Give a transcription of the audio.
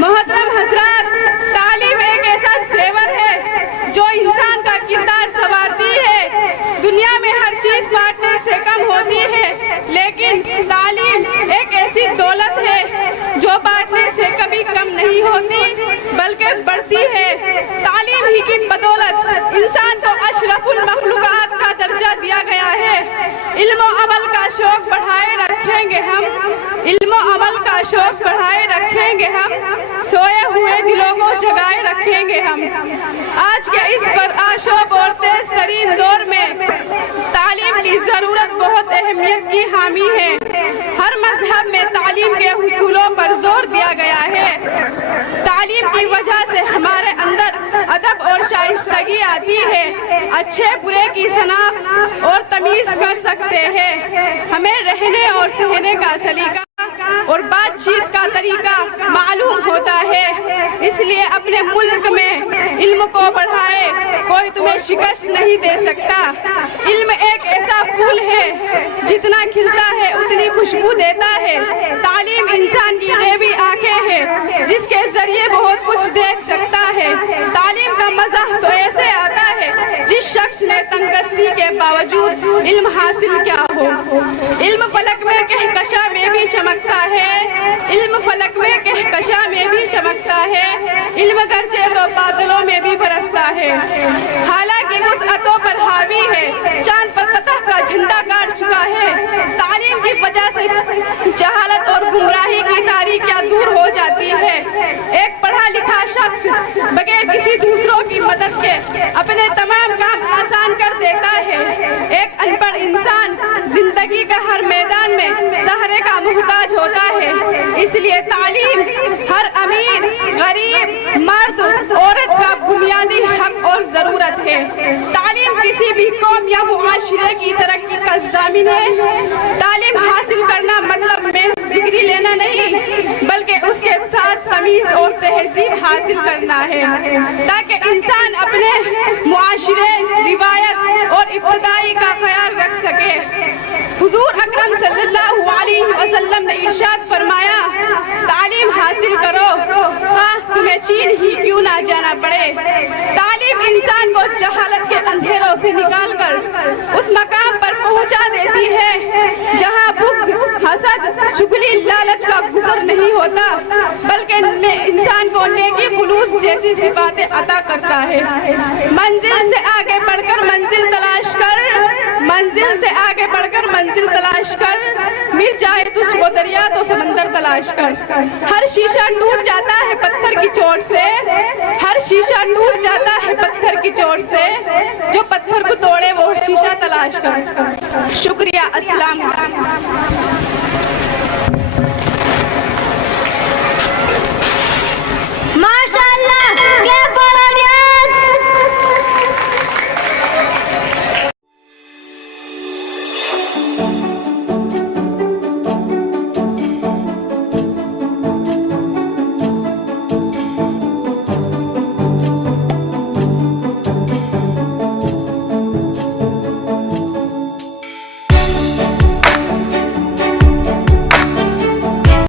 محترم حضرات، تعلیم ایک ایسا زیور ہے جو انسان کا کردار سنوارتی ہے۔ دنیا میں ہر چیز بانٹنے سے کم ہوتی ہے، لیکن تعلیم ایک ایسی دولت ہے جو بانٹنے سے کبھی کم نہیں ہوتی بلکہ بڑھتی ہے۔ تعلیم ہی کی بدولت انسان کو اشرف المخلوقات کا درجہ دیا گیا ہے۔ علم و عمل کا شوق بڑھائے رکھیں گے ہم، علم و عمل کا شوق بڑھائے رکھیں گے ہم، سوئے ہوئے دلوں کو جگائے رکھیں گے ہم۔ آج کے اس پرآشوب اور تیز ترین دور میں تعلیم کی ضرورت بہت اہمیت کی حامل ہے۔ ہر مذہب میں تعلیم کے حصولوں پر زور دیا گیا ہے۔ تعلیم کی وجہ سے ہمارے اندر ادب اور شائستگی آتی ہے، اچھے برے کی شناخت اور تمیز کر سکتے ہیں، ہمیں رہنے اور سہنے کا سلیقہ اور بات چیت کا طریقہ معلوم ہوتا ہے۔ اس لیے اپنے ملک میں علم کو بڑھائے، کوئی تمہیں شکست نہیں دے سکتا۔ علم ایک ایسا پھول ہے، جتنا کھلتا ہے اتنی خوشبو دیتا ہے۔ تعلیم انسان کی غیبی آنکھیں ہیں جس کے ذریعے بہت کچھ دیکھ سکتا ہے۔ تعلیم کا مزہ تو ایسے آتا ہے جس شخص نے تنگستی کے باوجود علم حاصل کیا ہو۔ علم فلک میں کہکشاں میں بھی چمکتا ہے، علم فلک میں کہکشاں میں بھی چمکتا ہے، علم گرجے تو بادلوں میں بھی برستا ہے۔ حالانکہ وسعتوں پر حاوی ہے، چاند پر فتح کا جھنڈا گاڑ چکا ہے۔ تعلیم کی وجہ سے جہالت اور گمراہی کی تاریکیاں دور ہو جاتی ہے۔ ایک پڑھا لکھا شخص بغیر کسی دوسروں کی مدد کے اپنے تمام کام آسان کر دیتا ہے۔ ایک ان پڑھ انسان زندگی کا ہر میدان میں سہارے کا محتاج ہوتا ہے۔ اس لیے تعلیم ہر امیر، غریب، مرد، عورت کا بنیادی حق اور ضرورت ہے۔ تعلیم کسی بھی قوم یا معاشرے کی ترقی کا ضامن ہے۔ تعلیم حاصل کرنا مطلب محض ڈگری لینا نہیں، بلکہ اس کے ساتھ تمیز اور تہذیب حاصل کرنا ہے، تاکہ انسان اپنے معاشرے، روایت اور ابتدائی کا خیال رکھ سکے۔ حضور اکرم صلی اللہ علیہ وسلم نے ارشاد فرمایا، تعلیم حاصل کرو خواہ تمہیں چین ہی کیوں نہ جانا پڑے۔ تعلیم انسان کو جہالت کے اندھیروں سے نکال کر اس مقام پر پہنچا دیتی ہے جہاں بغض، حسد، چغلی، لالچ کا گزر نہیں ہوتا، بلکہ انسان کو نیکی، خلوص جیسی صفاتیں عطا کرتا ہے۔ منزل سے آگے بڑھ کر منزل تلاش کر، منزل سے آگے بڑھ کر منزل تلاش کر، مل جائے تجھ کو دریا تو سمندر تلاش کر۔ ہر شیشہ ٹوٹ جاتا ہے پتھر کی چوٹ سے، ہر شیشہ ٹوٹ جاتا ہے پتھر کی چوٹ سے، جو پتھر کو توڑے وہ شیشہ تلاش کر۔ شکریہ، السلام علیکم۔